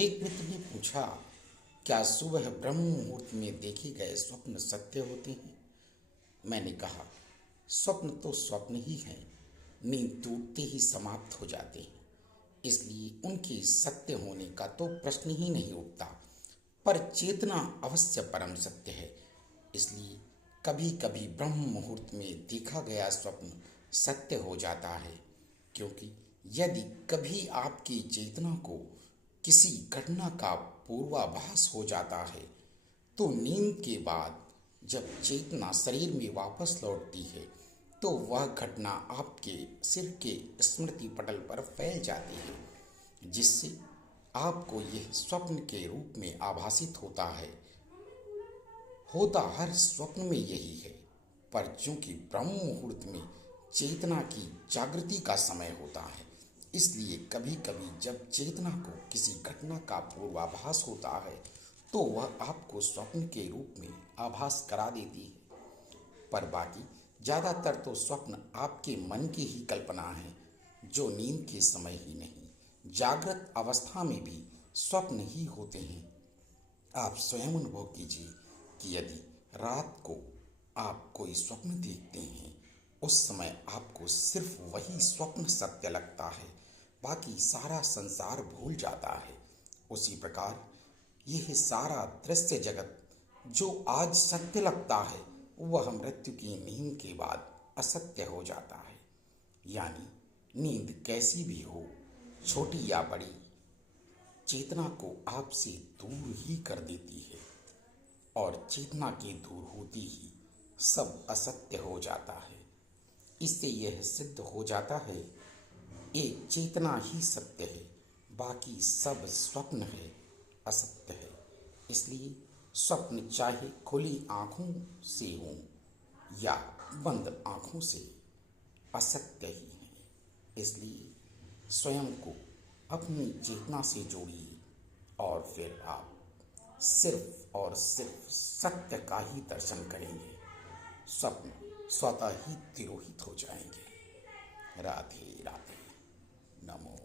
एक मित्र ने पूछा, क्या सुबह ब्रह्म मुहूर्त में देखे गए स्वप्न सत्य होते हैं? मैंने कहा, स्वप्न तो स्वप्न ही हैं, नींद टूटते ही समाप्त हो जाते हैं, इसलिए उनके सत्य होने का तो प्रश्न ही नहीं उठता। पर चेतना अवश्य परम सत्य है, इसलिए कभी कभी ब्रह्म मुहूर्त में देखा गया स्वप्न सत्य हो जाता है। क्योंकि यदि कभी आपकी चेतना को किसी घटना का पूर्वाभास हो जाता है, तो नींद के बाद जब चेतना शरीर में वापस लौटती है, तो वह घटना आपके सिर के स्मृति पटल पर फैल जाती है, जिससे आपको यह स्वप्न के रूप में आभासित होता है। होता हर स्वप्न में यही है, पर चूंकि ब्रह्म मुहूर्त में चेतना की जागृति का समय होता है, इसलिए कभी कभी जब चेतना को किसी घटना का पूर्वाभास होता है, तो वह आपको स्वप्न के रूप में आभास करा देती है। पर बाकी ज़्यादातर तो स्वप्न आपके मन की ही कल्पना है, जो नींद के समय ही नहीं, जागृत अवस्था में भी स्वप्न ही होते हैं। आप स्वयं अनुभव कीजिए कि यदि रात को आप कोई स्वप्न देखते हैं, उस समय आपको सिर्फ वही स्वप्न सत्य लगता है, बाकी सारा संसार भूल जाता है। उसी प्रकार यह सारा दृश्य जगत जो आज सत्य लगता है, वह मृत्यु की नींद के बाद असत्य हो जाता है। यानी नींद कैसी भी हो, छोटी या बड़ी, चेतना को आपसे दूर ही कर देती है, और चेतना के दूर होती ही सब असत्य हो जाता है। इससे यह सिद्ध हो जाता है, एक चेतना ही सत्य है, बाकी सब स्वप्न है, असत्य है। इसलिए स्वप्न चाहे खुली आँखों से हों या बंद आँखों से, असत्य ही है। इसलिए स्वयं को अपनी चेतना से जोड़िए, और फिर आप सिर्फ और सिर्फ सत्य का ही दर्शन करेंगे। स्वप्न स्वतः ही तिरोहित हो जाएंगे। राधे राधे। नमो